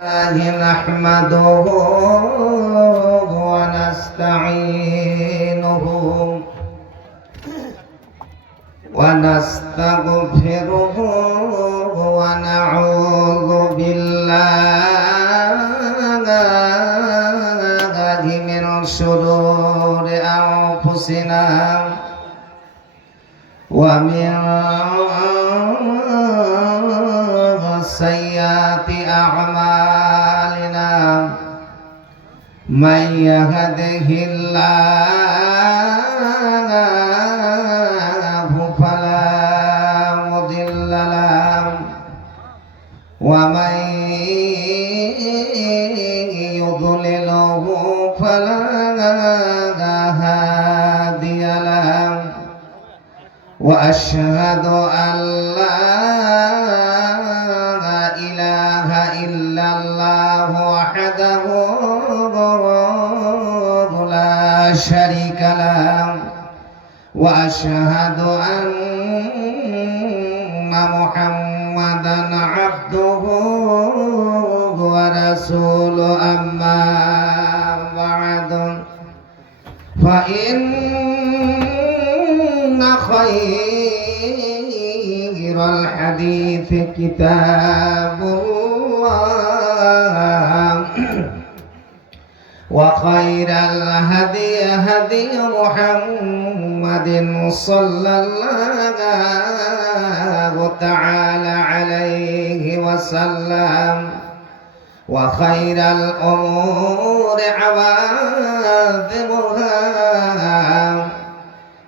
نحمده ونستعينه ونستغفره ونعوذ بالله من شرور أنفسنا ومن سيئات أعمالنا من يهده الله فلا مضل له ومن يضلله فلا هادي له وأشهد أن لا إله إلا الله وحده لا شريك له وأشهد أن محمدا عبده ورسوله أما بعد فإن خير الحديث كتاب الله وخير الهدي هدي محمد صلى الله تعالى عليه وسلم وخير الأمور عواقبها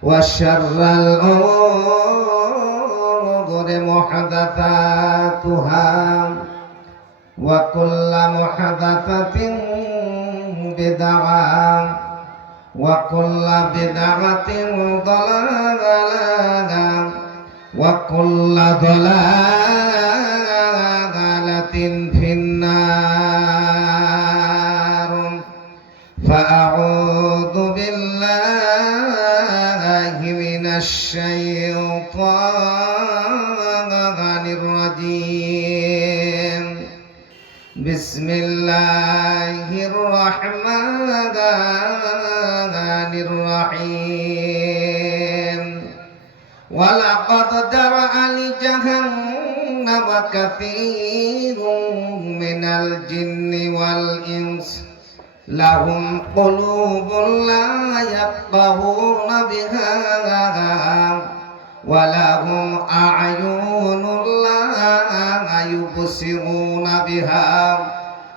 وشر الأمور محدثاتها وكل محدثة بدعة وكل بدعة ضلالة وكل ضلالة في النار فأعوذ بالله من الشيطان الرجيم بسم الله الرحمن الرحيم ولقد ذرأ لجهنم كثير من الجن والإنس لهم قلوب لا يفقهون بها ولهم أعين لا يبصرون بها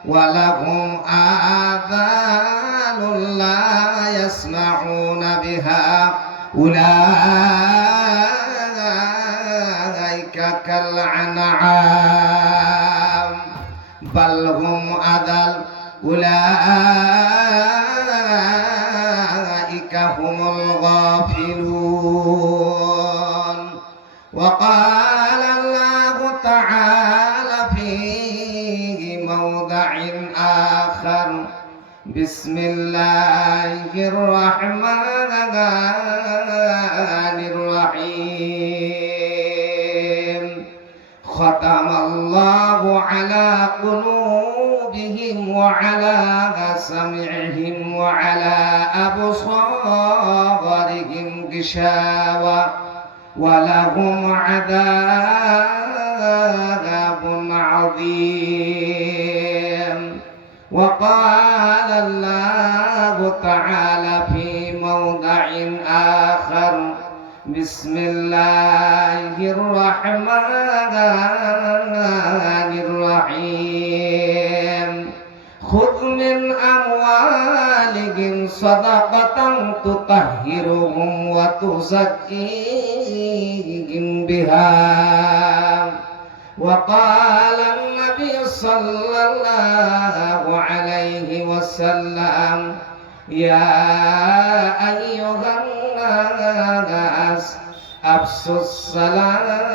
ولهم آذان لا يسمعون بها أولئك كالأنعام بل هم أضل أولئك هم الغافلون وقال الله تعالى في موضع آخر بسم الله الرحمن الرحيم ختم الله على قلوبهم وعلى سمعهم وعلى أبصارهم غشاوة ولهم عذاب عظيم وقال الله تعالى في موضع آخر بسم الله الرحمن الرحيم خذ من أموالهم صدقة تطهرهم وتزكيهم بها وقال النبي صلى الله عليه وسلم يا أيها الناس أفشوا السلام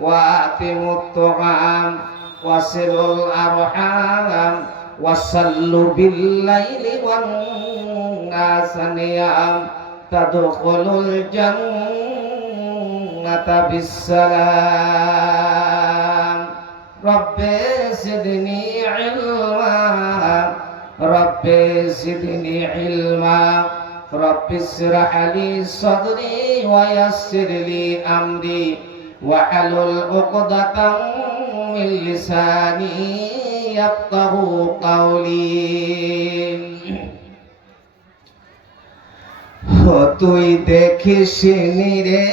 وأطعموا الطعام وصلوا الأرحام وصلوا بالليل والناس نيام تدخلوا الجنة بالسلام রব্বে জিদনি ইলমা রব্বে জিদনি ইলমা রব্বি ইশরাহ লি সাদরি ওয়া ইয়াসসির লি আমরি ওয়াহলুল উকদাতাম মিন লিসানি ইয়াফকাহু কাওলি। তুই দেখিস রে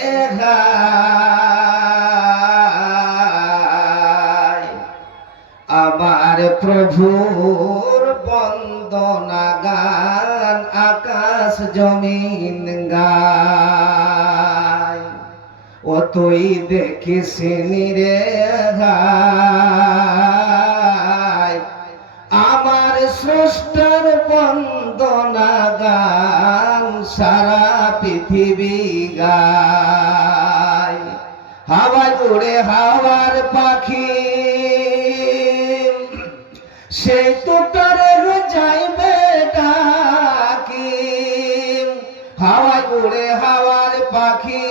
আমার প্রভুর বন্দনা গান আকাশ জমিন গায়। ও তুই দেখিস রে আমার স্রষ্টার বন্দনা গান সারা পৃথিবী গায়। হাওয়ায় উড়ে হাওয়ার পাখি সেই তো তারে যাইবে ডাকি। হাওয়ায় উড়ে হাওয়ার পাখি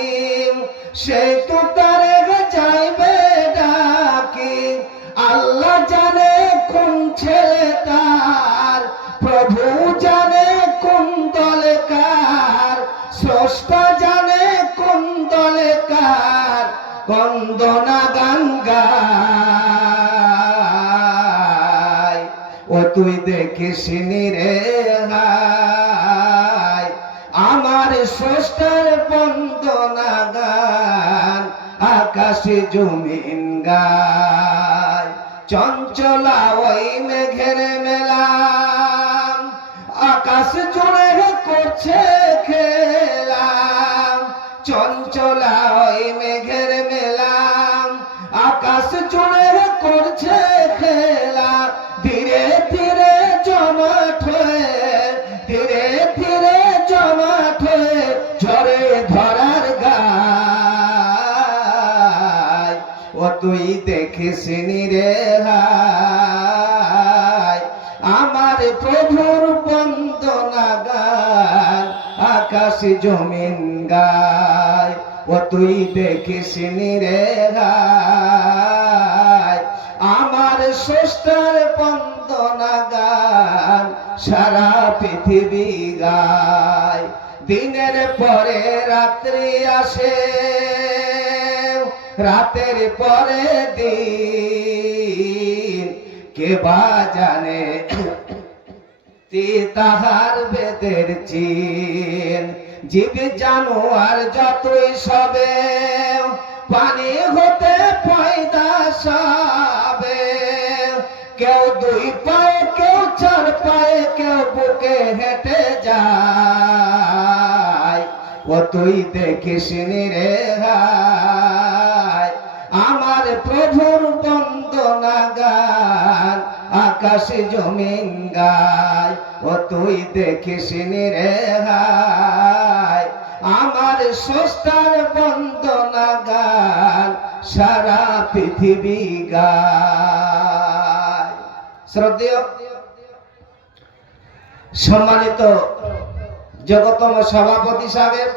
সেই তো তারে যাইবে ডাকি। আল্লাহ জানে কোন ছেলে তার, প্রভু জানে কোন দলে কার, স্রষ্টা জানে কোন দলে কার বন্দনা গান গায়। ও তুই দেখিস রে আমার স্রষ্টার বন্দনা গান আকাশে জমিন গায়। চঞ্চলা ওই মেঘের মেলা আকাশ জুড়ে করছে খেলা। চঞ্চলা ওই মেঘের মেলা আকাশ জুড়ে করছে খেলা। ধীরে ধীরে জমাট হয়ে ধীরে ধীরে জমাট হয়ে ঝরে ধরার গায়। ও তুই দেখিস রে আমার প্রভুর বন্দনা গান আকাশ জমিন গায়। ও তুই দেখিস রে আমার স্রষ্টার বন্দনা গান সারা পৃথিবী গায়। দিনের পরে রাত্রি আসে, রাতের পরে দিন, কে বা জানে তাহার বেদের চিন। জীব জানোয়ার যতই সবে পানি হতে পয়দা সবে। কেউ দুই পায়ে কেউ চার পায়ে কেউ বুকে হেঁটে যায়। ও তুই দেখিস রে আমার প্রভুর বন্দনা গান আকাশে জমিন গায়। ও তুই দেখিস রে আমার স্রষ্টার বন্দনা গান সারা পৃথিবী গায়। শ্রদ্ধেয় সম্মানিত জগতম সভাপতি সাহেব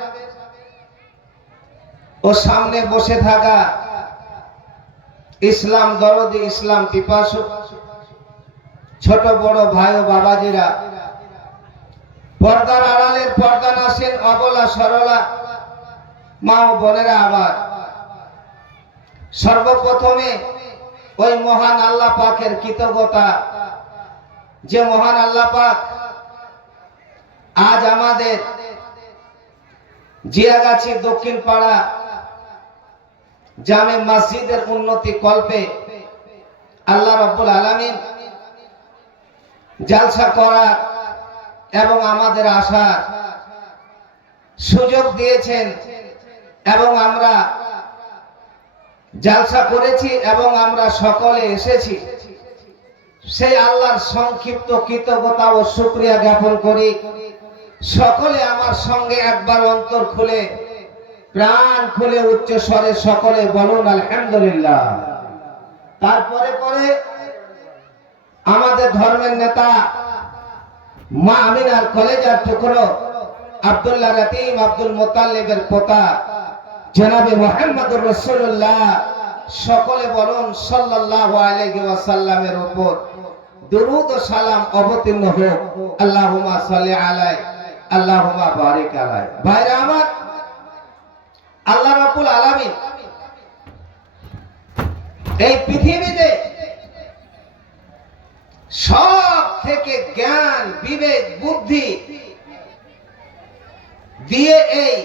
ও সামনে বসে থাকা ইসলাম দরদি ইসলাম পিপাসু ছোট বড় ভাই ও বাবাজিরা, পর্দার আড়ালের পর্দা নাসেন অবলা সরলা মা ও বোনেরা, আবার সর্বপ্রথমে ওই মহান আল্লাহ পাকের কৃতজ্ঞতা, যে মহান আল্লাহ পাক আজ আমাদের জিয়াগাছি দক্ষিণ পাড়া জামে মসজিদের উন্নতি কল্পে আল্লাহ রাব্বুল আলামিন জালসা করার এবং আমাদের আসার সুযোগ দিয়েছেন এবং আমরা জালসা করেছি এবং আমরা সকলে এসেছি। সেই আল্লাহর সংক্ষিপ্ত কৃতজ্ঞতা ও শুকরিয়া জ্ঞাপন করি। সকলে আমার সঙ্গে একবার অন্তর খুলে প্রাণ খুলে উচ্চ স্বরে সকলে বলুন আলহামদুলিল্লাহ। তারপরে পরে আমাদের ধর্মের নেতা মা আমিনার কলেজার টুকরো আব্দুল্লাহ রতিম আব্দুল মুত্তালিবের পোতা জনাবে মুহাম্মদুর রাসূলুল্লাহ সকলে বলুন সাল্লাল্লাহু আলাইহি ওয়াসাল্লামের উপর দুরূদ ও সালাম অবতীর্ণ হোক। আল্লাহুম্মা সাল্লি আলাইহি আল্লাহুম্মা বারিক আলাইহি। ভাইরা আমার, আল্লাহ রাব্বুল আলামিন এই পৃথিবীতে সব থেকে জ্ঞান, বিবেক, বুদ্ধি দিয়ে এই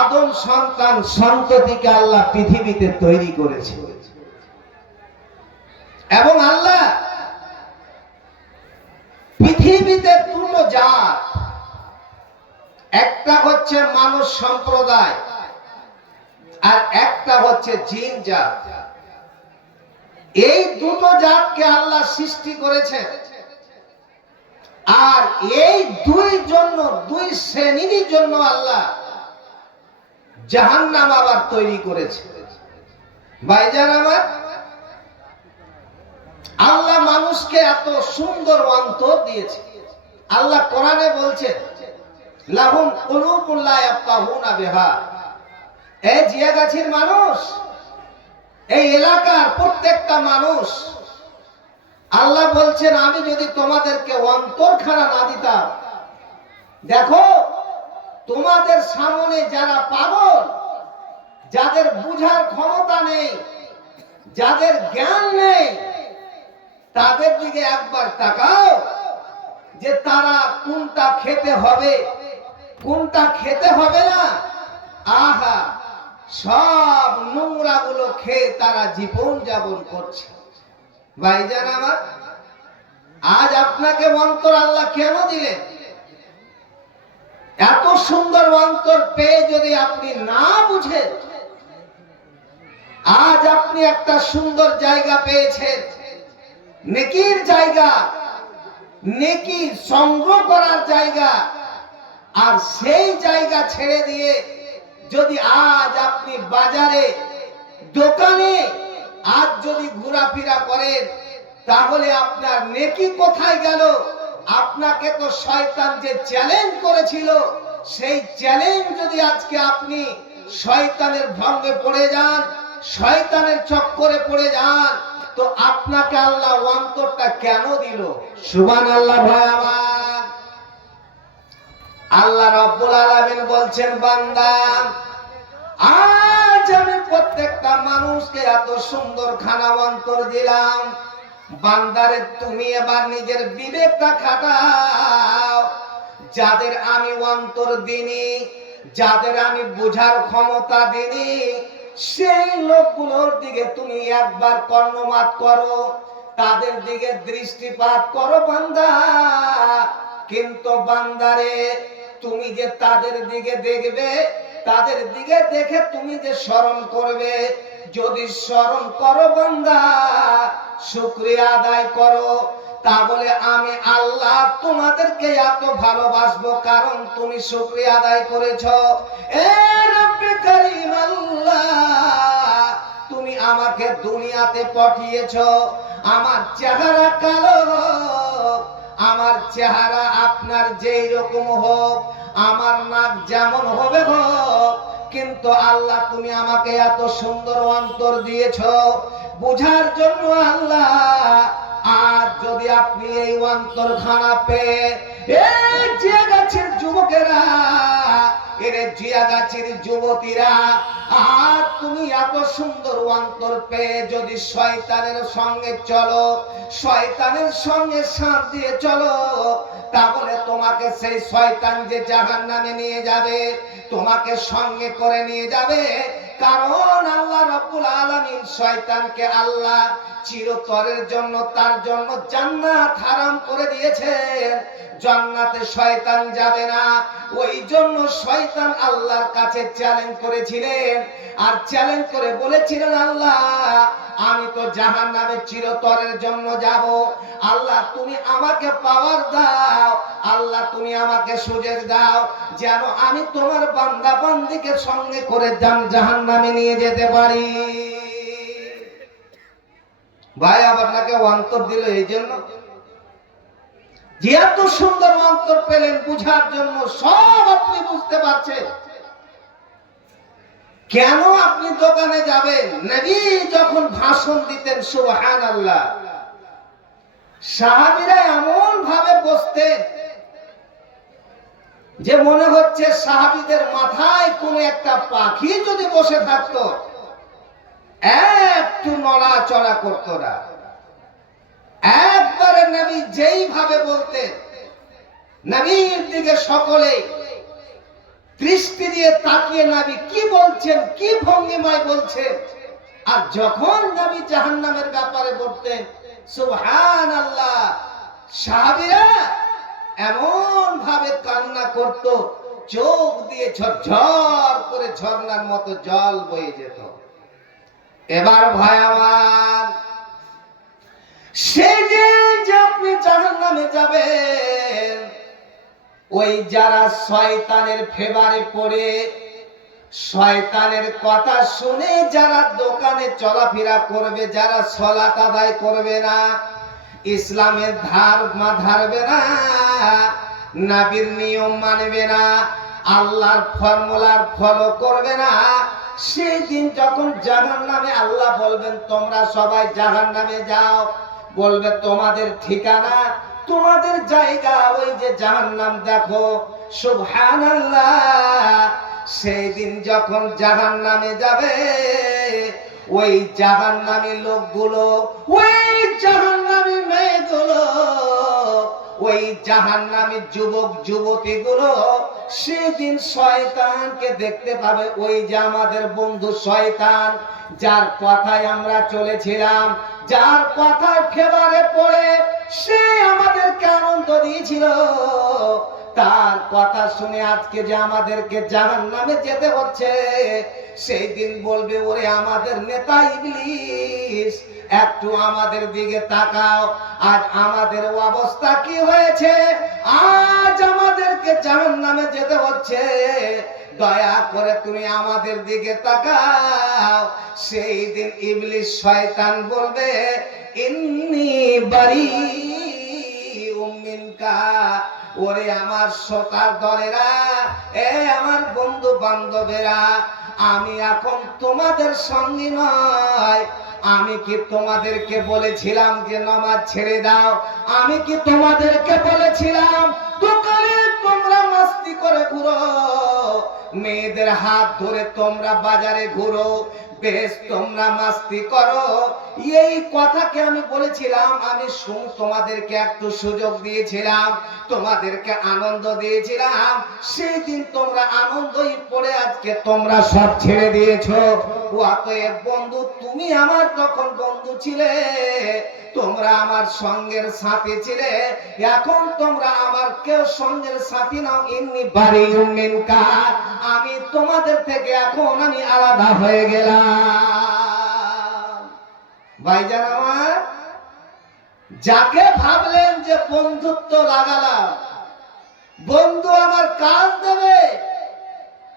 আদম সন্তান সন্ততিকে আল্লাহ পৃথিবীতে তৈরি করেছে। এবং আল্লাহ পৃথিবীতে দুটো জাত, একটা হচ্ছে মানুষ সম্প্রদায় আর একটা হচ্ছে জিন জাত। এই দুটো জাতকে আল্লাহ সৃষ্টি করেছেন। আর এই দুই শ্রেণীর জন্য আল্লাহ জাহান্নাম আবার তৈরি করেছে। ভাইজান আমার, আল্লাহ মানুষকে এত সুন্দর অন্তর দিয়েছে। আল্লাহ কোরআনে বলছেন, লাহুম কুলুবুন লা ইয়াফকাহুনা বিহা। এই জিয়াগাছির মানুষ, এই এলাকার প্রত্যেকটা মানুষ, আল্লাহ বলছেন আমি যদি তোমাদেরকে অন্তরখানা না দিতাম, দেখো তোমাদের সামনে যারা পাগল, যাদের বুঝার ক্ষমতা নেই, যাদের জ্ঞান নেই, তাদের দিকে একবার তাকাও যে তারা কোনটা খেতে হবে, কোনটা খেতে হবে না। আহা, সব নোংরা গুলো খেয়ে তারা জীবন যাপন করছে। ভাইজান আমার, আজ আপনাকে অন্তর আল্লাহ কেন দিলেন? এত সুন্দর অন্তর পেয়ে যদি আপনি না বুঝেন, আজ আপনি একটা সুন্দর জায়গা পেয়েছেন, নেকির জায়গা, নেকি সংগ্রহ করার জায়গা, আর সেই জায়গা ছেড়ে দিয়ে যদি আজ আপনি বাজারে, দোকানে আজ যদি ঘোরাফেরা করেন, তাহলে আপনার নেকি কোথায় গেল? আপনাকে তো শয়তান যে চ্যালেঞ্জ করেছিল, সেই চ্যালেঞ্জ যদি আজকে আপনি শয়তানের ভঙ্গে পড়ে যান, শয়তানের চক্করে পড়ে যান, তো আপনাকে আল্লাহ অন্তরটা কেন দিল? সুবহানাল্লাহ। ভাই আমার, আল্লাহ রাব্বুল আলামিন বলছেন, বান্দা আজ আমি প্রত্যেকটা মানুষকে এত সুন্দর খানা অন্তর দিলাম, বান্দারে তুমি এবার নিজের বিবেকটা খাটাও। যাদের আমি অন্তর দিনি, যাদের আমি বুঝার ক্ষমতা দিনি, সেই লোকগুলোর দিকে তুমি একবার কর্ণপাত করো, তাদের দিকে দৃষ্টিপাত করো বান্দা। কিন্তু বান্দারে, তুমি যে তাদের দিকে দেখবে, তাদের দিকে দেখে তুমি যে স্মরণ করবে, যদি স্মরণ করো বান্দা, শুকরিয়া আদায় করো, তাহলে আমি আল্লাহ তোমাদেরকে এত ভালোবাসবো, কারণ তুমি শুকরিয়া আদায় করেছো। এ রব্বে কারীম আল্লাহ, তুমি আমাকে দুনিয়াতে পাঠিয়েছো, আমার চেহারা কালো হোক, আমার চেহারা আপনার যেই রকম হোক, আমার নাক যেমন হবে হোক, কিন্তু আল্লাহ তুমি আমাকে এত সুন্দর অন্তর দিয়েছো বুঝার জন্য। আল্লাহ আজ যদি আপনি এই অন্তরখানা পেয়ে, এই জিয়াগাছির যুবকেরা, এরে জিয়াগাছির যুবতীরা, আর তুমি এত সুন্দর অন্তর পেয়ে যদি শয়তানের সঙ্গে চলো, শয়তানের সঙ্গে সাথ দিয়ে চলো, তাহলে তোমাকে সেই শয়তান যে জাহান্নামে নিয়ে যাবে, তোমাকে সঙ্গে করে নিয়ে যাবে। কারণ আল্লাহ রাব্বুল আলামিন শয়তানকে আল্লাহ চিরতরের জন্য, তার জন্য জান্নাত হারাম করে দিয়েছেন। জান্নাতে শয়তান যাবে না। ওই জন্য শয়তান আল্লাহর কাছে চ্যালেঞ্জ করেছিলেন, আর চ্যালেঞ্জ করে বলেছিলেন, আল্লাহ আমি তো জাহান্নামে চিরতরের জন্য যাব, আল্লাহ তুমি আমাকে পাওয়ার দাও, আল্লাহ তুমি আমাকে সুযোগ দাও, যেন আমি তোমার বান্দা বান্দীকে সঙ্গে করে জাহান্নামে নিয়ে যেতে পারি। ভাই, আপনাকে অন্তর দিল এই জন্য যে এত সুন্দর অন্তর পেলেন বুঝার জন্য, সব আপনি বুঝতে পারছেন, কেন আপনি দোকানে যাবেন? নবী যখন ভাষণ দিতেন সুবহানাল্লাহ, সাহাবীরা এমন ভাবে বসতেন যে মনে হচ্ছে সাহাবীদের মাথায় কোন একটা পাখি যদি বসে থাকতো একটু নড়াচড়া করতো না। একবারে নবী যেইভাবে বলতেন, নবীর দিকে সকলে দৃষ্টি দিয়ে তাকিয়ে নবী কি বলছেন, কি ভঙ্গিমায় বলছেন। আর যখন নবী জাহান্নামের ব্যাপারে বলতেন সুবহানাল্লাহ, সাহাবীরা এমন ভাবে কান্না করত, চোখ দিয়ে ঝরঝর করে ঝর্ণার মতো জল বয়ে যেত। এবার ভাই আমার, সেদিন যে আপনি জাহান্নামে যাবেন, ওই যারা শয়তানের ফেভারে পড়ে, শয়তানের কথা শুনে যারা দোকানে চলাফেরা করবে, যারা সালাত আদায় করবে না, ইসলামের ধারবে না, নবীর নিয়ম মানবে না, আল্লাহর ফর্মুলার ফলো করবে না, সেই দিন যখন জাহান্নামে আল্লাহ বলবেন তোমরা সবাই জাহান্নামে যাও, বলবে তোমাদের ঠিকানা, তোমাদের জায়গা ওই যে জাহান্নাম, দেখো। সুবহানাল্লাহ, সেই দিন যখন জাহান্নামে যাবে, ওই জাহান্নামী লোকগুলো, ওই জাহান্নামী মেয়েগুলো, ওই জাহান্নামী যুবক যুবতীগুলো সেদিন শয়তানকে দেখতে পাবে। ওই যে আমাদের বন্ধু শয়তান, যার কথায় আমরা চলেছিলাম, যার কথায় ফেভারে পড়ে সে আমাদেরকে আনন্দ দিয়েছিল, তার কথা শুনে আজকে যে আমাদেরকে জাহান্নামে যেতে হচ্ছে, সেই দিন বলবে ওরে আমাদের নেতা ইবলিস, একটু আমাদের দিকে তাকাও, আজ আমাদের অবস্থা কি হয়েছে, আজ আমাদেরকে জাহান্নামে যেতে হচ্ছে, দয়া করে তুমি আমাদের দিকে তাকাও। সেই দিন ইবলিস শয়তান বলবে ইন্নী বারীউম মিনকা, ওরে আমার শ্রোতার দলেরা, এ আমার বন্ধু বান্ধবেরা, আমি এখন তোমাদের সঙ্গী নয়। আমি কি তোমাদেরকে বলেছিলাম যে নামাজ ছেড়ে দাও? আমি কি তোমাদেরকে বলেছিলাম দোকানে তোমরা মাস্তি করে ঘুরো, মেয়েদের হাত ধরে তোমরা বাজারে ঘুরো, বেশ তোমরা মাস্তি করো? এই কথাকে আমি বলেছিলাম, আমি তোমাদেরকে একটু সুযোগ দিয়েছিলাম, তোমাদেরকে আনন্দ দিয়েছিলাম, সেই দিন তোমরা আনন্দই পড়ে আজকে তোমরা সব ছেড়ে দিয়েছো। অতএব বন্ধু, তুমি আমার তখন বন্ধু ছিলে, তোমরা আমার সঙ্গের সাথী ছিলে, এখন তোমরা আমার কেউ সঙ্গের সাথী নাও। ইন্নী বারীউম মিনকা, আমি তোমাদের থেকে এখন আমি আলাদা হয়ে গেলাম। ভাইজান আমার, যাকে ভাবলেন যে বন্ধুত্ব লাগালাম, বন্ধু আমার কাজ দেবে,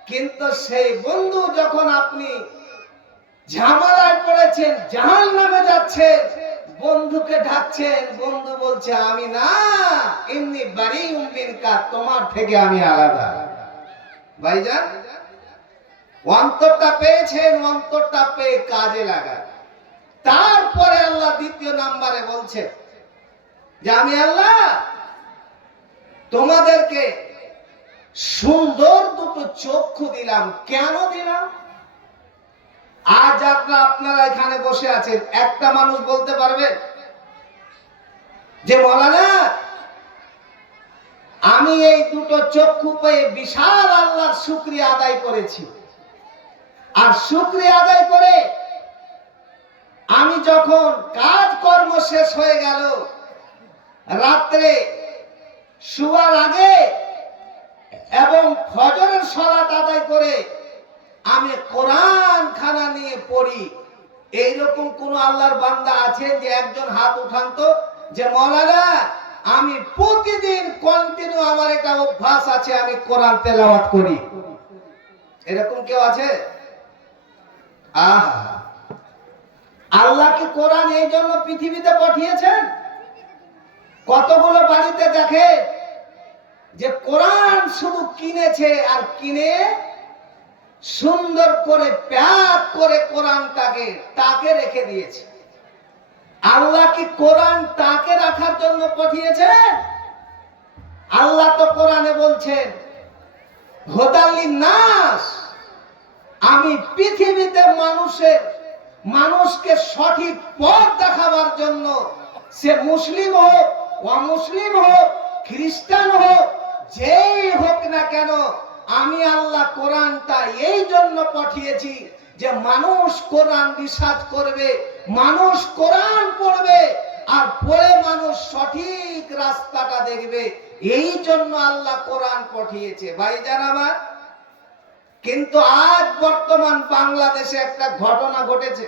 কিন্তু সেই বন্ধু যখন আপনি ঝামেলায় পড়েছেন, জাহান্নামে যাচ্ছেন, বন্ধুকে ডাকছেন, বন্ধু বলছে আমি না, ইন্নী বারীউম মিনকা, তোমার থেকে আমি আলাদা। ভাইজান, অন্তরটা পেয়েছেন, অন্তরটা পেয়ে কাজে লাগা। তারপরে আল্লাহ দ্বিতীয় নাম্বারে বলছে যে আমি আল্লাহ তোমাদেরকে সুন্দর দুটো চক্ষু দিলাম। কেন দিলাম? আজ আপনারা এখানে বসে আছেন, একটা মানুষ বলতে পারবে যে মাওলানা আমি এই দুটো চক্ষু পেয়ে বিশাল আল্লাহর শুকরিয়া আদায় করেছি, আর শুকরিয়া আদায় করে আমি যখন কাজ কর্ম শেষ হয়ে গেল, রাত্রে শোয়ার আগে এবং ফজরের সালাত আদায় করে আমি কোরআন খানা নিয়ে পড়ি। এইরকম কোন আল্লাহর বান্দা আছেন যে একজন হাত উঠান তো, যে মাওলানা আমি প্রতিদিন কন্টিনিউ, আমার এটা অভ্যাস আছে, আমি কোরআন তেলাওয়াত করি? এরকম কেউ আছে? আহা, আল্লাহ কি কোরআন এই জন্য পৃথিবীতে পাঠিয়েছেন? কতগুলো বাড়িতে দেখে যে কোরআন শুধু কিনেছে, আর কিনে সুন্দর করে প্যাক করে কোরআনটাকে তাকে রেখে দিয়েছে। আল্লাহ কি কোরআন তাকে রাখার জন্য পাঠিয়েছে? আল্লাহ তো কোরআনে বলছেন হুদাল্লিন নাস, আমি পৃথিবীতে মানুষকে সঠিক পথ দেখাবার জন্য, সে মুসলিম হোক, অমুসলিম হোক, খ্রিস্টান হোক, যেই হোক না কেন, আমি আল্লাহ কোরআনটা এই জন্য পাঠিয়েছি যে মানুষ কোরআন রিসার্চ করবে, মানুষ কোরআন পড়বে, আর পড়ে মানুষ সঠিক রাস্তাটা দেখবে। এই জন্য আল্লাহ কোরআন পাঠিয়েছে ভাইজান আমার। কিন্তু আজ বর্তমান বাংলাদেশে একটা ঘটনা ঘটেছে।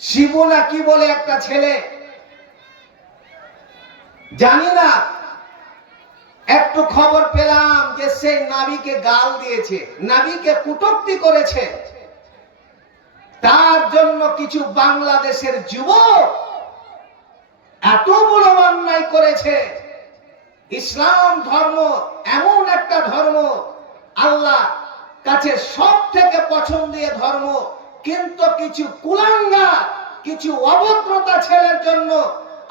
শিবু না কি বলে একটা ছেলে, জানি না, একটু খবর পেলাম যে সে নাবিকে গাল দিয়েছে, নাবিকে কটূক্তি করেছে। তার জন্য কিছু বাংলাদেশের যুবক এত বড় অন্যায় করেছে। ইসলাম ধর্ম এমন একটা ধর্ম, আল্লাহ কাছে সব থেকে পছন্দীয় ধর্ম, কিন্তু কিছু কুলাঙ্গার, কিছু অভদ্রতা ছেলের জন্য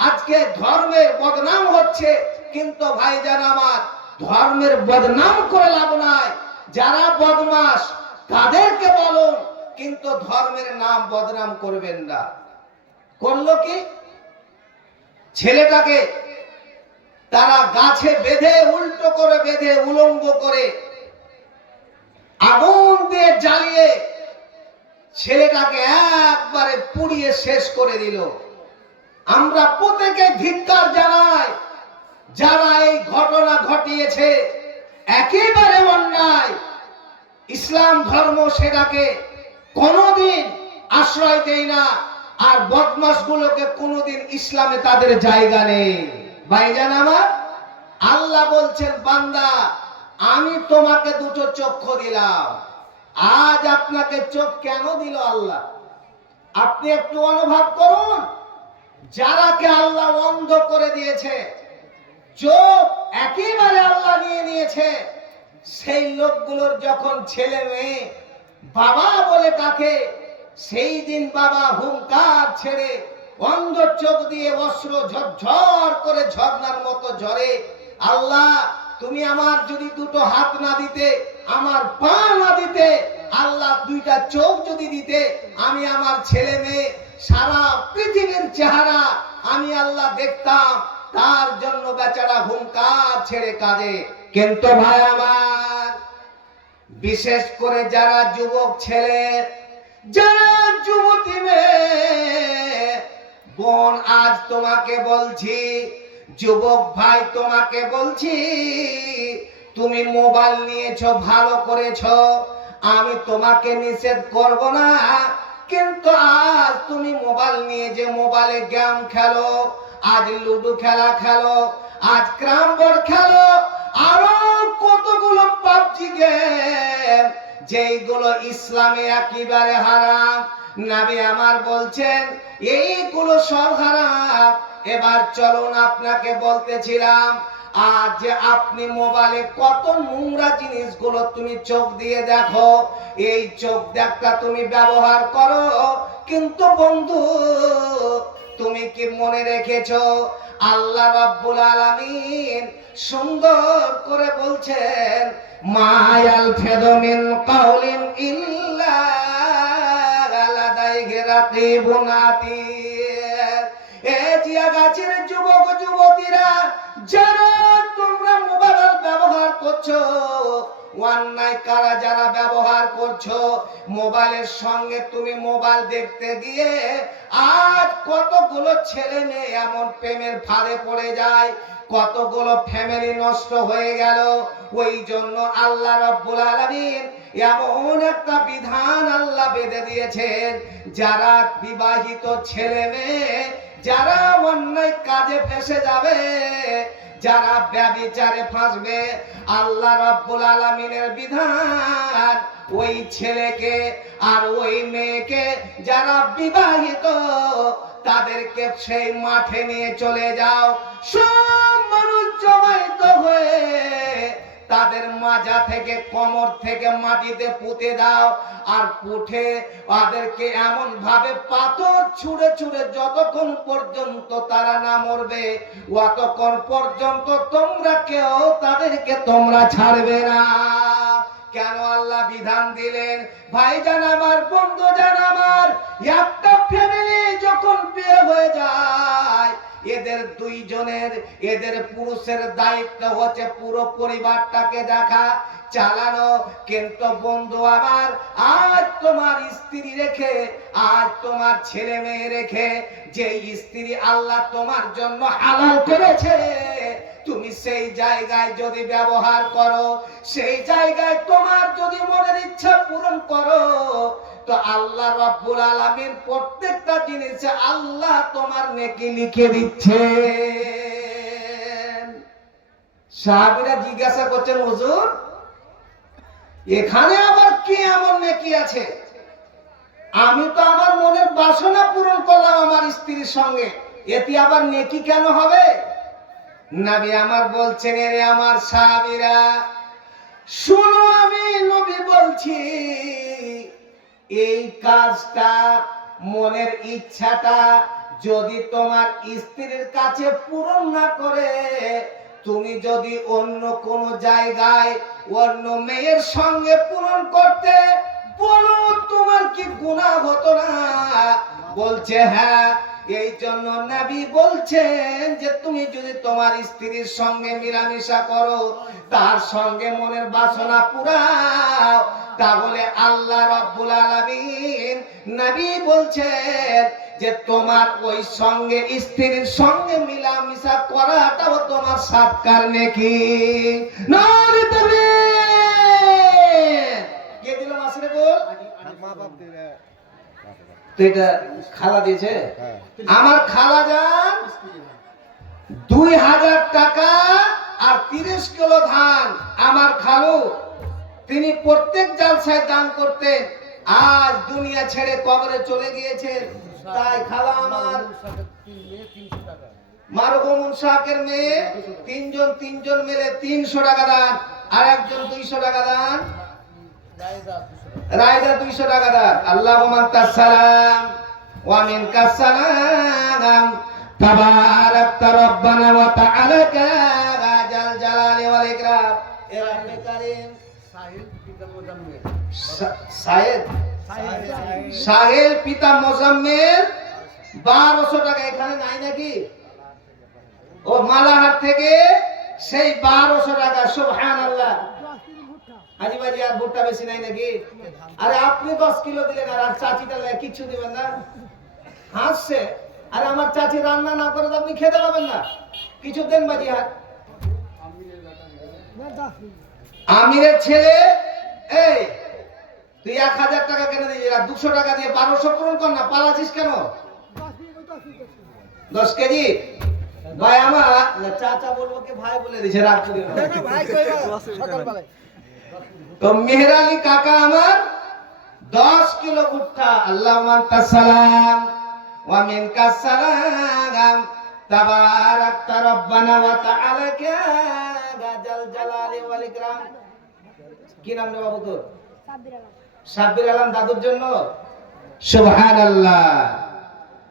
আজকে ধর্মের বদনাম হচ্ছে। কিন্তু ভাইজান আমার, ধর্মের বদনাম করে লাভ নাই। যারা বদমাশ তাদেরকে বলুন, কিন্তু ধর্মের নাম বদনাম করবেন না। করলো কি? ছেলেটাকে তারা গাছে বেঁধে, উল্টো করে বেঁধে, উলঙ্গ করে আগুন দিয়ে জ্বালিয়ে ছেলেটাকে একবারে পুড়িয়ে শেষ করে দিল। আমরা প্রত্যেকে ধিক্কার জানাই যারা এই ঘটনা ঘটিয়েছে, একেবারে অন্যায়। ইসলাম ধর্ম সেটাকে কোনোদিন আশ্রয় দেয় না, আর বদমাশ গুলোকে কোনোদিন ইসলামে তাদের জায়গা নেই। ভাইজান আমার, আল্লাহ বলছেন বান্দা, আমি তোমাকে দুটো চক্ষু দিলাম। আজ আপনাকে চোখ কেন দিল আল্লাহ? আপনি একটু অনুভব করুন। যারাকে আল্লাহ অন্ধ করে দিয়েছে, চোখ একেবারে আল্লাহ নিয়ে নিয়েছে, সেই লোকগুলোর যখন ছেলে মেয়ে বাবা বলে ডাকে, সেই দিন বাবা হুঙ্কার ছেড়ে অন্ধ চোখ দিয়ে অশ্রু ঝরঝর করে ঝর্ণার মতো ঝরে। আল্লাহ, তুমি আমার যদি দুটো হাত না দিতে, আমার পা না দিতে, আল্লাহ দুইটা চোখ যদি দিতে, আমি আমার ছেলে মেয়ে সারা পৃথিবীর চেহারা আমি আল্লাহ দেখতাম। তার জন্য বেচারা হুঙ্কার ছেড়ে কাঁদে। কিন্তু ভাই আমার, বিশেষ করে যারা যুবক ছেলে, যারা যুবতী মেয়ে বোন, আজ তোমাকে বলছি, যুবক ভাই তোমাকে বলছি, তুমি মোবাইল নিয়েছো, ভালো করেছো, আমি তোমাকে নিষেধ করব না। কিন্তু আজ তুমি মোবাইল নিয়ে যে মোবাইলে গেম খেলো, আজ লুডো খেলা খেলো, আজ ক্যারাম বোর্ড খেলো, আরো কতগুলো পাবজি গেম, যেইগুলো ইসলামে একেবারে হারাম। নবী আমার বলছেন এইগুলো সব হারাম। এবার চলুন, আপনাকে বলতেছিলাম, আজ যে আপনি মোবাইলে কত নোংরা জিনিসগুলো তুমি চোখ দিয়ে দেখো, এই চোখ দেখা তুমি ব্যবহার করো। কিন্তু বন্ধু, তুমি কি মনে রেখেছো আল্লাহ রাব্বুল আলামিন সুন্দর করে বলছেন, মায়াল ফেদমিন কাউলিন ইল্লা লাদাইহি রাকিবুন আতীদ। এ জিয়া গাছের যুবক যুবতীরা, যারা তোমরা মোবাইল ব্যবহার করছো, অন্যায় কারা যারা ব্যবহার করছো, মোবাইলের সঙ্গে তুমি মোবাইল দেখতে গিয়ে আজ কতগুলো ছেলে মেয়ে এমন প্রেমের ফাঁদে পড়ে যায়, কতগুলো ফ্যামিলি নষ্ট হয়ে গেল। ওই জন্য আল্লাহ রাব্বুল আলামিন এমন একটা বিধান আল্লাহ বেঁধে দিয়েছেন, যারা বিবাহিত ছেলে মেয়ে যারা অন্যায় কাজে ফেসে যাবে, যারা ব্যভিচারে ফাঁসবে, আল্লাহ রাব্বুল আলামিনের বিধান ওই ছেলেকে আর ওই মেয়েকে যারা বিবাহিত, তাদেরকে সেই মাঠে নিয়ে চলে যাও। সব মানুষ জমায়েত হয়ে তাদের মাজা থেকে কোমর থেকে মাটিতে পুঁতে দাও, আর পুঁতে তাদেরকে এমন ভাবে পাথর ছুঁড়ে ছুঁড়ে যতক্ষণ পর্যন্ত তারা না মরবে ততক্ষণ পর্যন্ত তোমরা কেউ তাদেরকে তোমরা ছাড়বে না। কেন আল্লাহ বিধান দিলেন? ভাইজান আমার, বন্ধুজান আমার, একটা ফ্যামিলি যখন বিয়ে হয়ে যায়, এদের দুইজনের, এদের পুরুষের দায়িত্ব হচ্ছে পুরো পরিবারটাকে দেখা, চালানো। কিন্তু বন্ধু আমার, আজ তোমার স্ত্রী রেখে, আজ তোমার ছেলে মেয়ে রেখে, যে স্ত্রী আল্লাহ তোমার জন্য হালাল করেছে, তুমি সেই জায়গায় যদি ব্যবহার করো, সেই জায়গায় তোমার যদি মনের ইচ্ছা পূরণ করো, তো আল্লাহ রাব্বুল আলামিন প্রত্যেকটা জিনিসে আল্লাহ তোমার নেকি লিখে দিচ্ছে। সাহাবীরা জিজ্ঞাসা করছেন, হুজুর এখানে আবার কি এমন নেকি আছে? আমি তো আমার মনের বাসনা পূরণ করলাম আমার স্ত্রীর সঙ্গে, এতে আবার নেকি কেন হবে? নবী আমার বলছেন, এরে আমার সাহাবীরা শুনো, আমি নবী বলছি, এই কাজটা, মনের ইচ্ছাটা যদি তোমার স্ত্রীর কাছে পূরণ না করে, তুমি যদি অন্য কোন জায়গায় অন্য মেয়ের সঙ্গে পূরণ করতে বলো, তোমার কি গুনাহ হতো না? বলছে হ্যাঁ। এই জন্য নবী বলছেন যে তুমি যদি তোমার স্ত্রীর সঙ্গে মিলামিশা করো, তার সঙ্গে মনের বাসনা পুরাও, তাহলে আল্লাহ রাব্বুল আলামিন, নবী বলছেন যে তোমার ওই সঙ্গে, স্ত্রীর সঙ্গে মিলামিশা করাটাও তোমার সাতকার নেকি। নারে তাকবীর! কে দিল মাসরে বল? মা বাপ দিলে। তো এটা খালা দিয়েছে। আমার খালা যান 2000 টাকা আর 30 কিলো ধান আমার খালু, তিনি প্রত্যেক জালসায় দান করতেন। আজ দুনিয়া ছেড়ে কবরে চলে গিয়েছেন। তাই খালা আমার মারহুম শাকের মেয়ে তিনজন মিলে 300 টাকা দান, আর একজন 200 টাকা দান, রায়দা 200 টাকা দান। আল্লাহুম্মা তাসসালাম ওয়া মিনকাস সালাম, তাবারাকতা রব্বানা ওয়া তাআলাকা জাল জালালি ওয়াল ইকরাম। এ রব্বে কারীম, সাহেল পিতা মোজাম্মেল 1200 টাকা। এখানে নাই নাকি? ও মালাহাট থেকে সেই 1200 টাকা। সুবহানাল্লাহ। আজি বাজি আর ভুট্টা বেশি নাই নাকি? আরে আপনি 10 কিলো দিলেন, আর চাচিটা কিছু দিবেন না? হাসছে। আরে আমার চাচি রান্না না করে তো আপনি খেতে পাবেন না, কিছু দেন বাজি হাত। আমিরের ছেলে, এই তুই 1000 টাকা কেন দিয়েছিস? 200 টাকা দিয়ে 1200 পূরণ কর না, পালাছিস কেন? 10 কেজি ভাই আমার চাচা বলবো কি ভাই বলে দিছে, রাগ করে ভাই কইবা সকালবেলা। তো মেহরালি কাকা আমার 10 কিলো ভুট্টা। আল্লাহুম্মা তাসসালাম ওয়া মিনকাস সালাম, তাবারাকতা রব্বানা ওয়া তাআলাকা জাল জালালি ওয়াল ইকরাম। কি নাম রে বাবু তোর? সাব্বির আলম দাদুর জন্য। সুবহানাল্লাহ।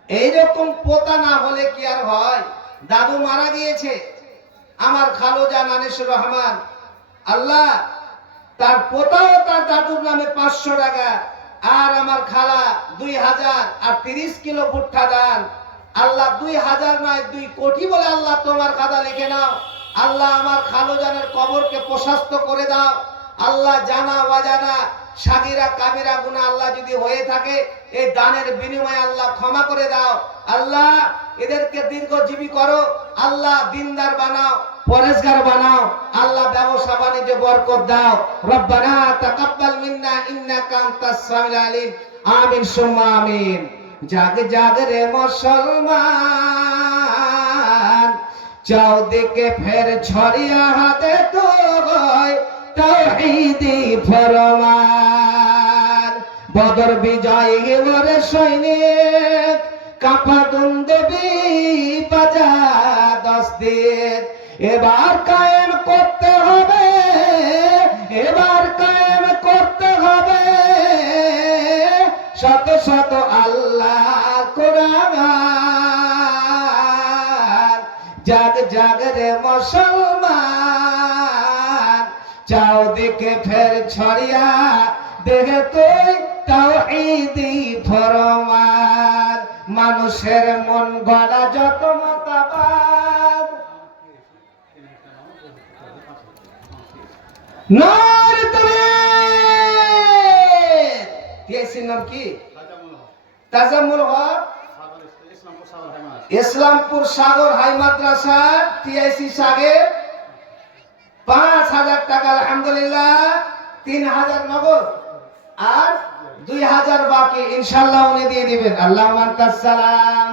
এইরকম পোতা না হলে কি আর হয়? দাদু মারা গিয়েছে, আমার খালু জান আনিসুর রহমান, আল্লাহ তার পোতাও তার দাদুর নামে 500 টাকা, আর আমার খালা 2000 আর 30 কিলো ভুট্টা দান। আল্লাহ 2000 নয় 2 কোটি বলে আল্লাহ তোমার খাতা লিখে নাও। আল্লাহ আমার খালু জানের কবরকে প্রশস্ত করে দাও। আল্লাহ জানা অজানা সাগীরা কাবিরা গুনাহ আল্লাহ যদি হয়ে থাকে, এই দানের বিনিময়ে আল্লাহ ক্ষমা করে দাও। আল্লাহ এদেরকে দীর্ঘজীবী করো, আল্লাহ দিনদার বানাও, পরেশগার বানাও, আল্লাহ ব্যবসা বাণিজ্যে বরকত দাও। রব্বানা তাকাব্বাল মিন্না ইন্নাকা আনতাস সামিউল আলিম। আমিন সুম্মা আমিন। জাগ জাগ রে মুসলমান, চারদিকে ফের ছড়িয়া হাতে তোর তাওহীদি ফরমান। বদর বিজয় গেলে সৈনিক, কাঁপা দুন্দেবী বাজা 10 দিন। এবার কায়েম করতে হবে শত আল্লাহ কোরআন। জাগ জাগ রে মুসলমান, চারদিকে ফের ছড়িয়া দেখে তুই তাওহীদি ফরমান। মানুষের মন গড়া যত মতবাদ, নার তাকবীর। টিআইসির নাম কি? তাজাম্মুল হক ইসলামপুর সাগর হাই মাদ্রাসা। টিআইসি সাগর ৫,০০০ টাকা আলহামদুলিল্লাহ, ৩,০০০ নগদ আর ২,০০০ বাকি ইনশাআল্লাহ উনি দিয়ে দিবেন। আল্লাহুম্মা আনতাস সালাম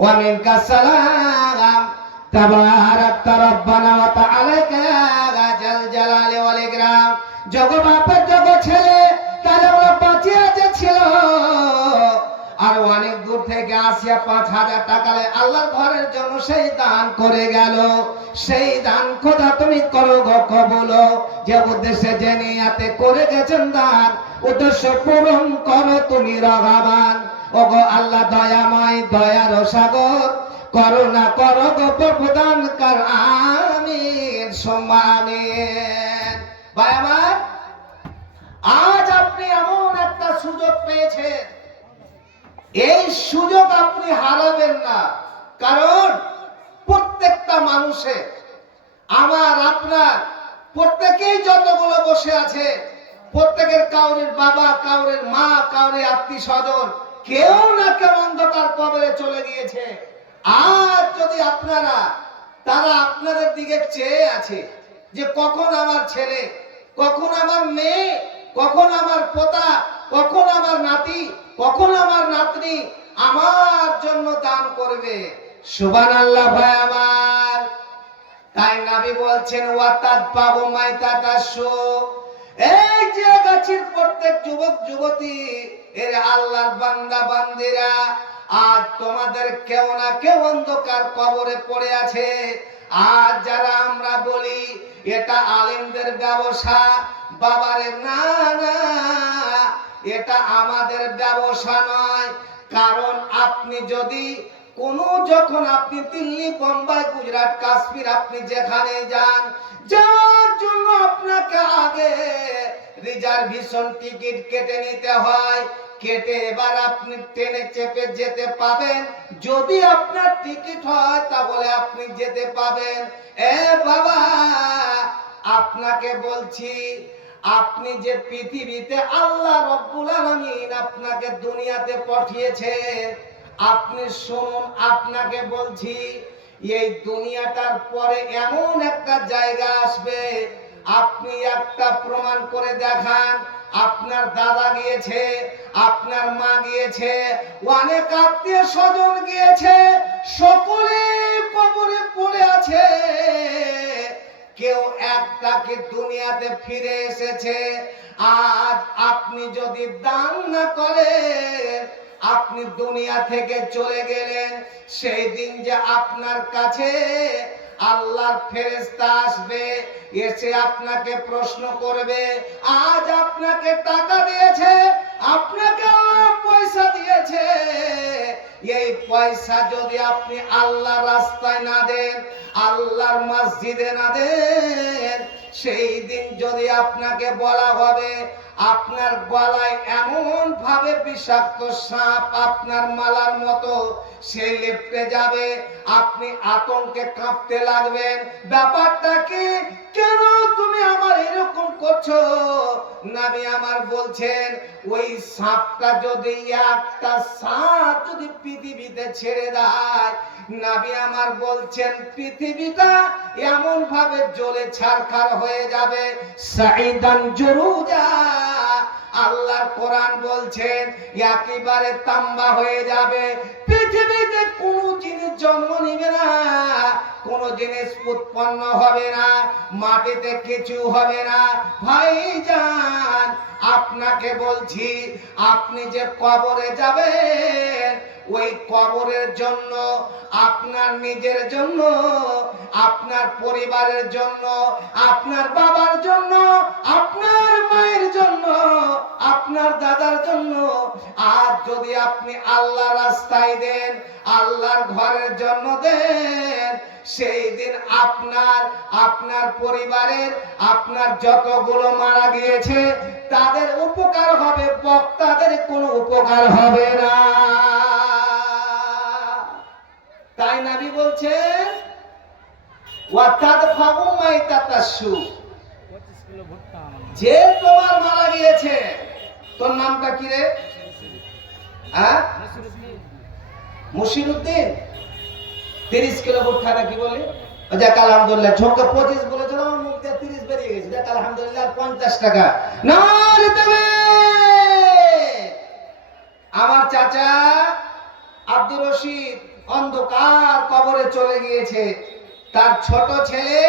ওয়া মিনকাস সালাম, তাবারাকতা রব্বানা ওয়া তাআলাকা জাল জালালি ওয়াল ইকরাম। জগ বাপের জগ ছেলে তাহলে ওরা বাঁচিয়ে যে ছিল, আর অনেক দূর থেকে আসিয়া ৫,০০০ টাকা আল্লাহর ঘরের জন্য সেই দান করে গেল। সেই দান খোদা তুমি করো গো কবুল। যে উদ্দেশ্যে যে নিয়াতে করে গেছেন দান, উদ্দেশ্য পূরণ করো তুমি রহমান। ওগো আল্লাহ দয়াময় দয়ার সাগর, করুণা করো গো প্রদান কর। আমিন সুম্মা আমিন। ভাই আমার, আজ আপনি এমন একটা সুযোগ পেয়েছেন, এই সুযোগ আপনি হারাবেন না। কারণ প্রত্যেকটা মানুষের, আমার আপনার প্রত্যেকেই যতগুলো বসে আছে, প্রত্যেকের কাউরের বাবা, কাউরের মা, কাউরের আত্মীয় স্বজন কেউ না কেউ অন্ধকার কবরে চলে গিয়েছে। আজ যদি আপনারা, তারা আপনাদের দিকে চেয়ে আছে যে কখন আমার ছেলে, কখন আমার মেয়ে, কখন আমার পোতা, কখন আমার নাতি, কখন আমার নাতনি আমার জন্য দান করবে। সুবহানাল্লাহ। ভাই আমার, তাই নবী বলছেন ওয়াতাদ পাবো মাইতাতাশু। এই যে গাছির প্রত্যেক যুবক যুবতী, এর আল্লাহর বান্দা বান্দিরা, আজ তোমাদের কেউ না কেউ অন্ধকার কবরে পড়ে আছে। আজ যারা আমরা বলি এটা আলেমদের ব্যবসা, বাবারে না না, এটা আমাদের ব্যবসা নয়। কারণ আপনি যদি যখন আপনি দিল্লি, বোম্বাই, গুজরাট, কাশ্মীর, আপনি যেখানে যান, যাওয়ার জন্য আপনাকে আগে রিজার্ভেশন টিকিট কেটে নিতে হয়। কেটে এবার আপনি ট্রেনে চেপে যেতে পাবেন। যদি আপনার টিকিট হয় তাহলে আপনি যেতে পাবেন। এ বাবা, আপনাকে বলছি, আপনি যে পৃথিবীতে আল্লাহ রব্বুল আলামিন আপনাকে দুনিয়াতে পাঠিয়েছে, আপনি শুনুন, আপনাকে বলছি, এই দুনিয়াটার পরে এমন একটা জায়গা আসবে, আপনি একটা প্রমাণ করে দেখান। আপনার দাদা গিয়েছে, আপনার মা গিয়েছে, অনেক আত্মীয় স্বজন গিয়েছে, সকলে কবরে পড়ে আছে, কেউ একটাকে দুনিয়াতে ফিরে এসেছে। আজ আপনি যদি দান না করেন, আপনি দুনিয়া থেকে চলে গেলেন, সেই দিন যে আপনার কাছে আল্লাহর ফেরেশতা আসবে, এসে আপনাকে প্রশ্ন করবে, আজ আপনাকে টাকা দিয়েছে, আপনাকে আল্লাহ পয়সা দিয়েছে, এই পয়সা যদি আপনি আল্লাহর রাস্তায় না দেন, আল্লাহর মসজিদে না দেন, সেই দিন যদি আপনাকে বলা হবে আপনার গলায় এমন ভাবে বিষাক্ত সাপ আপনার মালার মতো সে লেপটে যাবে, আপনি আতঙ্কে কাঁপতে লাগবেন। ব্যাপারটা কি? কেন তুমি আমার এরকম করছো? নবী আমার বলছেন, ওই সাপটা যদি, একটা সাপ যদি পৃথিবীতে ছেড়ে দেয়, নবী আমার বলছেন পৃথিবীটা এমন ভাবে জ্বলে ছারখার হয়ে যাবে, সাইদান জুরুজা। আল্লাহর কোরআন বলছেন একেবারে তাম্বা হয়ে যাবে। পৃথিবীতে কোনো জিনিস জন্ম নিবে না, কোনো জিনিস উৎপন্ন হবে না, মাটিতে কিছু হবে না। ভাইজান, আপনাকে বলছি, আপনি যে কবরে যাবেন, ওই কবরের জন্য, আপনার নিজের জন্য, আপনার পরিবারের জন্য, আপনার বাবার জন্য, আপনার মায়ের জন্য, আপনার আপনার দাদার জন্য। আর যদি আপনি আল্লাহ রাস্তায় দেন, আল্লাহর ঘরের জন্য দেন, সেই দিন আপনার পরিবারের আপনার যতগুলো মারা গিয়েছে তাদের উপকার হবে, বক্তাদের কোনো উপকার হবে না। তাই নবী বলছেন ওয়াতাদফাউ মাইতাতাসু, যে তোমার মারা গিয়েছে, তোর নামটা কি রে? মুশিরউদ্দিন। 30 কিলো ভুট্টা কি বলে? যাক আলহামদুলিল্লাহ, ঝোঁকে 25 বলেছিল, আমার মুখ দিয়ে 30 বেরিয়ে গেছে। যাক আলহামদুলিল্লাহ, 50 টাকা। নারে তাকবীর। আমার চাচা আব্দুর রশিদ অন্ধকার কবরে চলে গিয়েছে। তার ছোট ছেলে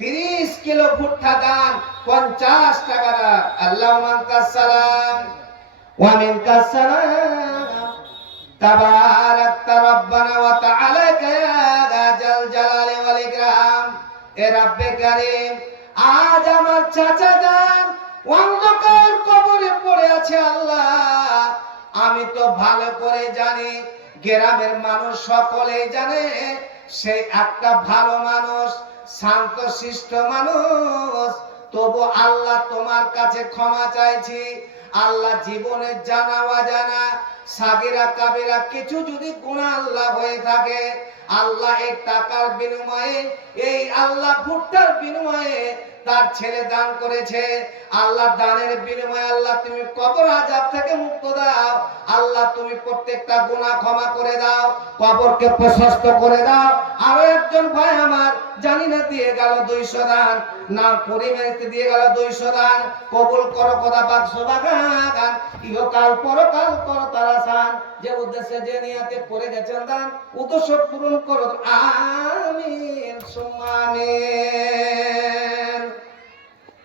30 কিলো ভুট্টা দান, 50 টাকা দান। আল্লাহুম্মা আনতাস সালাম ওয়া মিনকাস সালাম, তাবারাকতা রব্বানা ওয়া তাআলাকা ইয়া জাল জালালি ওয়াল ইকরাম। এ রব্বে কারীম, আজ আমার চাচা যান অন্ধকার কবরে পড়ে আছে। আল্লাহ, আমি তো ভালো করে জানি, গ্রামের মানুষ সকলেই জানে সে একটা ভালো মানুষ, শান্ত শিষ্ট মানুষ। তবু আল্লাহ তোমার কাছে ক্ষমা চাইছি। আল্লাহ, জীবনে জানা অজানা সাগিরা কাবিরা কিছু যদি গুনাহ আল্লাহ হয়ে থাকে, আল্লাহ এই টাকার বিনিময়ে, এই আল্লাহ ভুট্টার বিনিময়ে তার ছেলে দান করেছে, আল্লাহ দানের বিনিময়ে আল্লাহ তুমি কবর আযাব থেকে মুক্ত দাও। আল্লাহ তুমি প্রত্যেকটা গুনাহ ক্ষমা করে দাও, কবরকে প্রশস্ত করে দাও। আরো একজন ভাই আমার জানি না দিয়ে গেল 200 দান, না পরিবেশে দিয়ে গেল 200 দান। কবুল করো খোদা পাক সুবহানাল্লাহ, ইহকাল পরকাল করো তারা সান। যে উদ্দেশ্যে যে নিয়তে করে গেছেন দান, উদ্দেশ্য পূরণ করো। আমিন সুম্মা আমিন।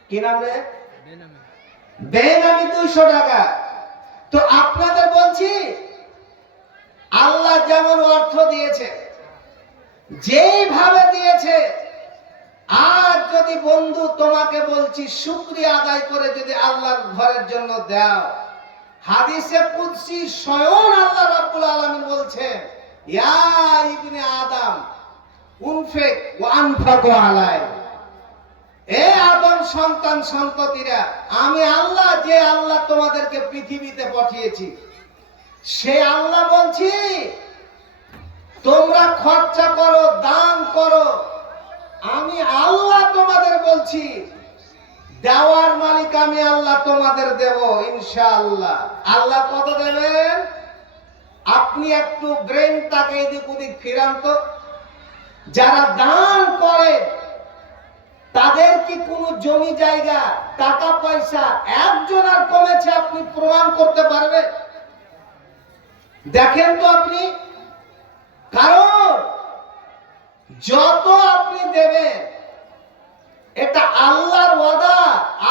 কি নাম রে? বেনামি 200 টাকা। তো আপনাদের বলছি, আল্লাহ যেমন অর্থ দিয়েছে, যেইভাবে দিয়েছে, আজ যদি বন্ধু তোমাকে বলছি শুকরিয়া আদায় করে যদি আল্লাহর ঘরের জন্য দাও, হাদিসে কুদসি স্বয়ং আল্লাহ রাব্বুল আলামিন বলছেন, ইয়া ইবনে আদম উনফিক ওয়া আনফাকু আলাই। এ আদম সন্তান সন্ততিরা, আমি আল্লাহ, যে আল্লাহ তোমাদেরকে পৃথিবীতে পাঠিয়েছি, সে আল্লাহ বলছি তোমরা খরচা করো, দান করো। আমি আল্লাহ তোমাদের বলছি, দেওয়ার মালিক আমি আল্লাহ, তোমাদের দেব ইনশাআল্লাহ। আল্লাহ কত দেবেন? আপনি একটু ব্রেনটাকে এদিক ওদিক ফিরান তো। যারা দান করে তাদের কি কোনো জমি জায়গা, টাকা পয়সা একজন আর কমেছে আপনি প্রমাণ করতে পারবেন? দেখেন তো আপনি। কারণ যত আপনি দেবেন, এটা আল্লাহর ওয়াদা।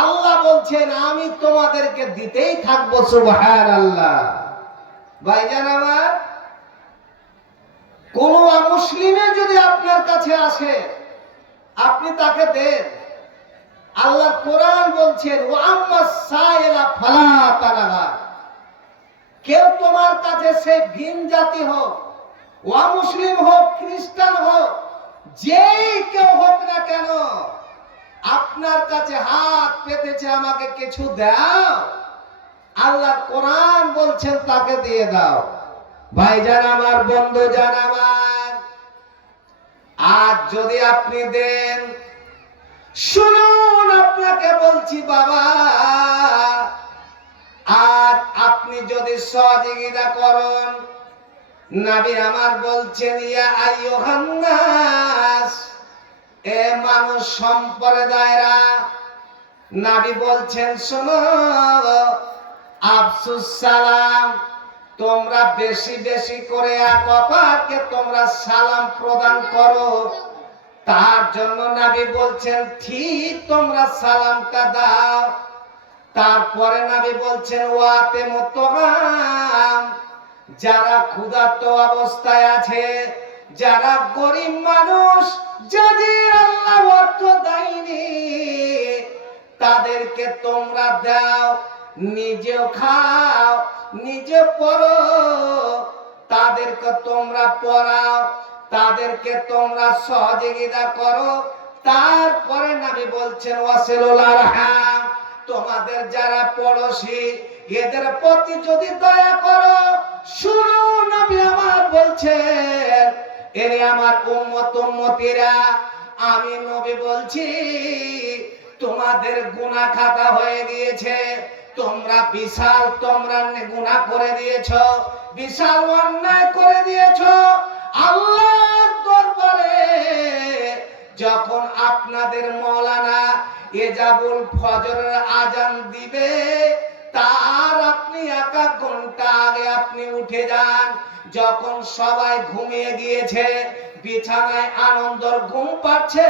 আল্লাহ বলছেন আমি তোমাদেরকে দিতেই থাকবো। সুবহানাল্লাহ। ভাইজান আমার, কোন মুসলিমে যদি আপনার কাছে আসে, আপনি তাকে দেন। আল্লাহ কোরআন বলছেন ওয়া আম্মাস সাইলা ফালা তানহা। কেউ তোমার কাছে সে ভিন জাতি হোক, ওয়া মুসলিম হোক, খ্রিস্টান হোক, যেই কেউ হোক না কেন, আপনার কাছে হাত পেতেছে আমাকে কিছু দাও, আল্লাহ কোরআন বলছেন তাকে দিয়ে দাও। ভাইজান আমার, বন্ধু জান আমার, আজ যদি আপনি দেন, শুনুন আপনাকে বলছি বাবা, আজ আপনি যদি সহযোগিতা করেন, নবী আমার বলছেন ইয়া আইয়ুহান নাস, এ মানুষ সম্প্রদায়রা, নবী বলছেন শোনো, আফসুস সালাম, তোমরা বেশি বেশি করে এক অপরকে তোমরা সালাম প্রদান করো। তার জন্য নবী বলছেন ঠিক তোমরা সালামটা দাও। তারপরে নবী বলছেন ওয়াতে মুতআম, যারা ক্ষুধার্ত অবস্থায় আছে, যারা গরিব মানুষ, যদি আল্লাহ অর্থ দেয়নি, তাদেরকে তোমরা দাও। নিজেও খাও, নিজে পড়ো, তাদেরকে তোমরা পড়াও, তাদেরকে তোমরা সহযোগিতা করো। তারপরে নবী বলছেন ওয়াসিলুল আরহাম, তোমাদের যারা পড়োশী এদের প্রতি যদি দয়া করো। শুনো নবী আমার বলছেন, এরে আমার উম্মত উম্মতিরা, আমি নবী বলছি তোমাদের গুনাহ খাতা হয়ে গিয়েছে। তোমরা বিশাল গুনাহ করে দিয়েছো, বিশাল অন্যায় করে দিয়েছো। আল্লাহর দরবারে যখন আপনাদের মাওলানা এজাবুল ফজরের আজান দিবে, তার আপনি 1 ঘন্টা আগে আপনি উঠে যান। যখন সবাই ঘুমিয়ে গিয়েছে, বিছানায় আনন্দর ঘুম পাচ্ছে,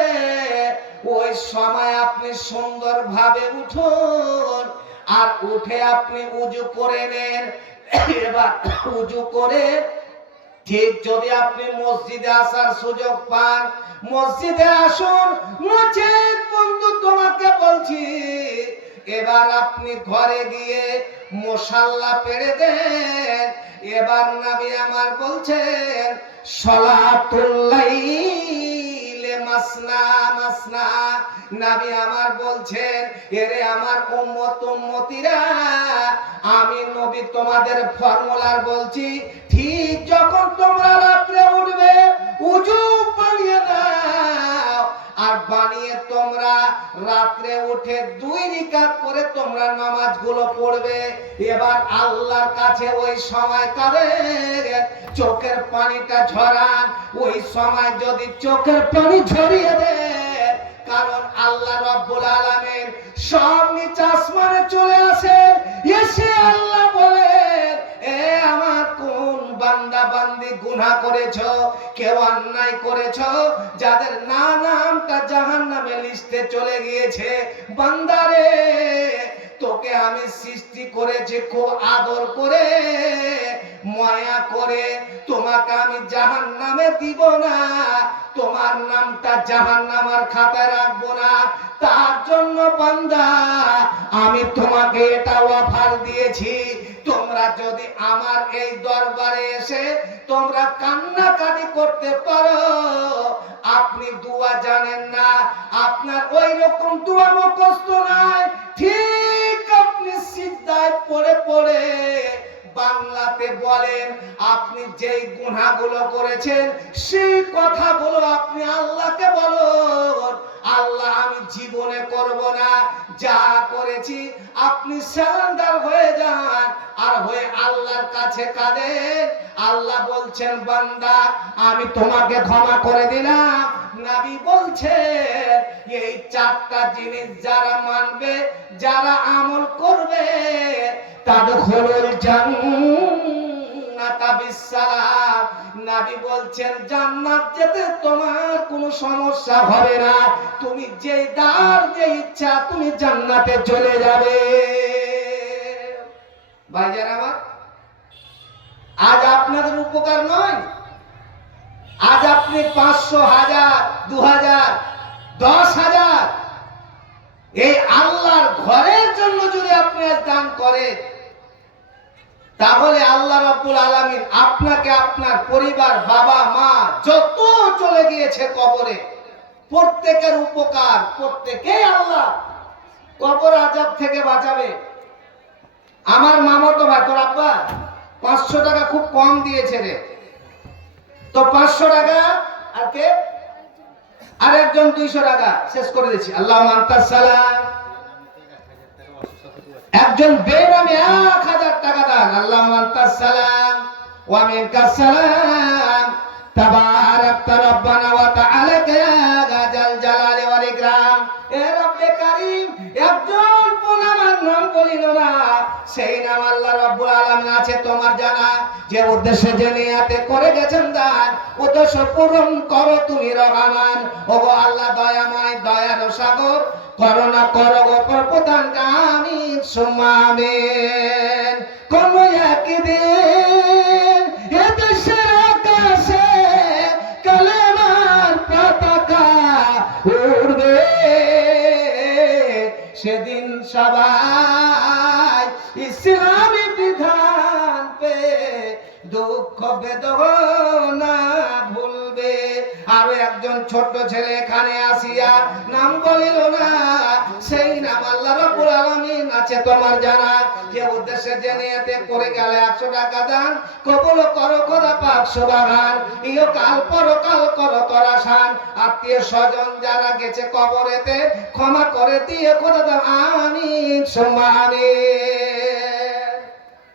ওই সময় আপনি সুন্দরভাবে উঠুন, আর উঠে আপনি উজু করে নেন। এবার উজু করে ঠিক যদি আপনি মসজিদে আসার সুযোগ পান, মসজিদে আসুন। মসজিদ বন্ধু তোমাকে বলছি, এবার আপনি ঘরে গিয়ে মুসাল্লা পেড়ে দেন। এবার নবী আমার বলছেন সালাতুল লাইলে মাসনা মাসনা। নবী আমার বলছেন, এরে আমার উম্মত উম্মতিরা, আমি নবী তোমাদের ফর্মুলার বলছি। ঠিক যখন তোমরা রাত্রে উঠবে, উজু বানিয়ে নাও, আর বানিয়ে তোমরা রাত্রে উঠে 2 রাকাত করে তোমরা নামাজগুলো পড়বে। এবার আল্লাহর কাছে ওই সময় কাঁদেন, চোখের পানিটা ঝরান। ওই সময় যদি চোখের পানি ঝরিয়ে দেন, কারণ আল্লাহ রাব্বুল আলামিন সব নিচে আসমানে চলে আসেন। এসে আল্লাহ বলেন, এ আমার কোন বান্দা বান্দি গুনাহ করেছো, কেউ অন্যায় করেছো, যাদের নামটা জাহান্নামের লিস্টে চলে গিয়েছে, বান্দারে তোকে আমি সৃষ্টি করেছি খুব আদর করে, মায়া করে, তোমাকে আমি জাহান্নামে দিব না, তোমার নামটা জাহান্নামের খাতায় রাখবো না। তার জন্য বান্দা আমি তোমাকে এটা অফার দিয়েছি, তোমরা যদি আমার এই দরবারে এসে তোমরা কান্নাকাটি করতে পারো। আপনি দোয়া জানেন না, আপনার ওই রকম দোয়া মুখস্থ নাই, ঠিক আপনি সিজদায় পড়ে পড়ে বাংলাতে বলেন, আপনি যেই গুনাহগুলো করেছেন সেই কথাগুলো আপনি আল্লাহকে বলুন, আল্লাহ আমি জীবনে করব না, যা করেছি আপনি সারেন্ডার হয়ে যান, আর হয়ে আল্লাহর কাছে কাঁদেন। আল্লাহ বলছেন, বান্দা আমি তোমাকে ক্ষমা করে দিলাম। নবী বলছেন, এই 4টা জিনিস যারা মানবে, যারা আমল করবে, তাদখুলুল জান্নাতা বিসসালাম। নবী বলছেন, জান্নাত যেতে তোমার কোনো সমস্যা হবে না, তুমি যে দ্বার যে ইচ্ছা তুমি জান্নাতে চলে যাবে। ভাইজান আমার, আজ আপনাদের উপকার নয়, আজ আপনি 500, 1000, 2000, 10,000 এই আল্লাহর ঘরের জন্য যদি আপনি দান করেন, তাহলে আল্লাহ রাব্বুল আলামিন আপনাকে, আপনার পরিবার, বাবা মা যত চলে গিয়েছে কবরে, প্রত্যেকের উপকার, প্রত্যেকেই আল্লাহ কবর আযাব থেকে বাঁচাবে। আমার মামাতো ভাই, তোর আব্বা 500 টাকা খুব কম দিয়েছে রে, তো 500 টাকা আর কে, আর একজন 200 টাকা শেষ করে দিচ্ছি। আল্লাহ মান্তাস সালাম, একজন বেনামে 1000 টাকা দান। আল্লাহ মান্তাস সালাম ওয়া মিনকাস সালাম, তাবারাকতা রাব্বানা ওয়া তাআলাকা ইয়া জাল জালালি ওয়াল ইকরাম। এ রব্বে কারীম, একজন পুনামার নাম বলিল না, সেই নাম আল্লাহ রাব্বুল আলামিন আছে তোমার জানা। যে উদ্দেশ্যে যে নিয়াতে করে গেছেন দান, উদ্দেশ্য পূরণ করো তুমি রহমান। ওগো আল্লাহ দয়াময়, দয়ার সাগর, করুণা করো গো প্রদান আমিন সুম্মা আমিন। কোন একদিন এ দেশের আকাশে কালেমার পতাকা উড়বে, সেদিন সবাই বেদনা ভুলবে। আরো একজন ছোট ছেলে এখানে আসিয়া নাম বলিল না, সেই নাম আল্লাহ রাব্বুল আলামিন আছে তোমার জানা। যে উদ্দেশ্যে জেনে এতে করে গেলে 100 টাকা দান, কবুল করো খোদা পাক সুবহান। ইও কাল পরকাল করো তোরা শান, আত্মীয় স্বজন যারা গেছে কবরেতে ক্ষমা করে দিয়ে খোদা দাও আমিন সুম্মা আমিন।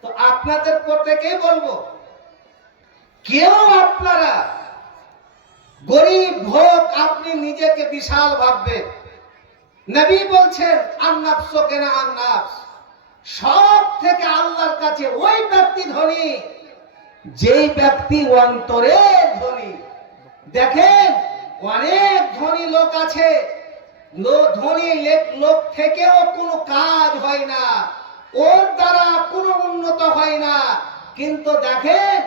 তো আপনাদের প্রত্যেকেই বলবো, কেউ আপনারা গরিব হোক, আপনি নিজেকে বিশাল ভাববেন। নবী বলছেন আন্নাফসু কেনা আন্নাফস, সব থেকে আল্লাহর কাছে ওই ব্যক্তি ধনী যেই ব্যক্তি অন্তরে ধনী। দেখেন অনেক ধনী লোক আছে, ধনী লোক থেকেও কোনো কাজ হয় না, ওর দ্বারা কোনো উন্নত হয় না। কিন্তু দেখেন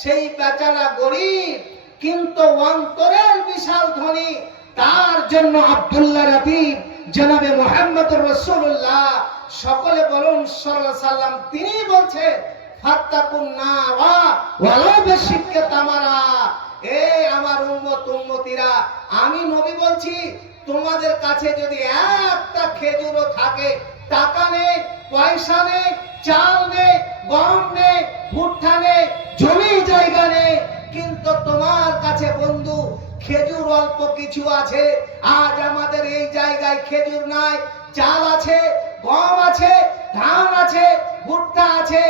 সেই বেচারা গরিব কিন্তু অন্তরের বিশাল ধনী। তার জন্য আব্দুল্লাহ রফিক জনাবে মুহাম্মদুর রাসূলুল্লাহ সকলে বলুন সাল্লাল্লাহু আলাইহি সাল্লাম, তিনি বলছেন ফাত্তাকুন নারা ওয়ালা বিশিক্কি তামারা। এই আমার উম্মতিরা, আমি নবী বলছি তোমাদের কাছে যদি একটা খেজুরও থাকে, টাকা নেই, পয়সা নেই, চাল নেই, গম নেই, ভুট্টা নেই, জমি জায়গা নেই, কিন্তু তোমার কাছে বন্ধু খেজুর অল্প কিছু আছে। আজ আমাদের এই জায়গায় খেজুর নাই, চাল আছে, গম আছে, ধান আছে, ভুট্টা আছে,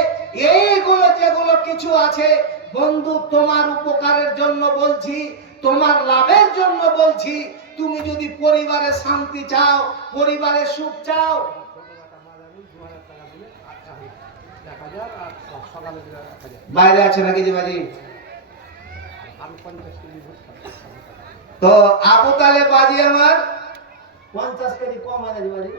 এইগুলো যেগুলো কিছু আছে বন্ধু তোমার উপকারের জন্য বলছি, তোমার লাভের জন্য বলছি। তুমি যদি পরিবারে শান্তি চাও, পরিবারে সুখ চাও, বাইরে আছে নাকি জি বাজি? তো আবু তালেব বাজি আমার 50 কেজি কম হয় না জি বাজি?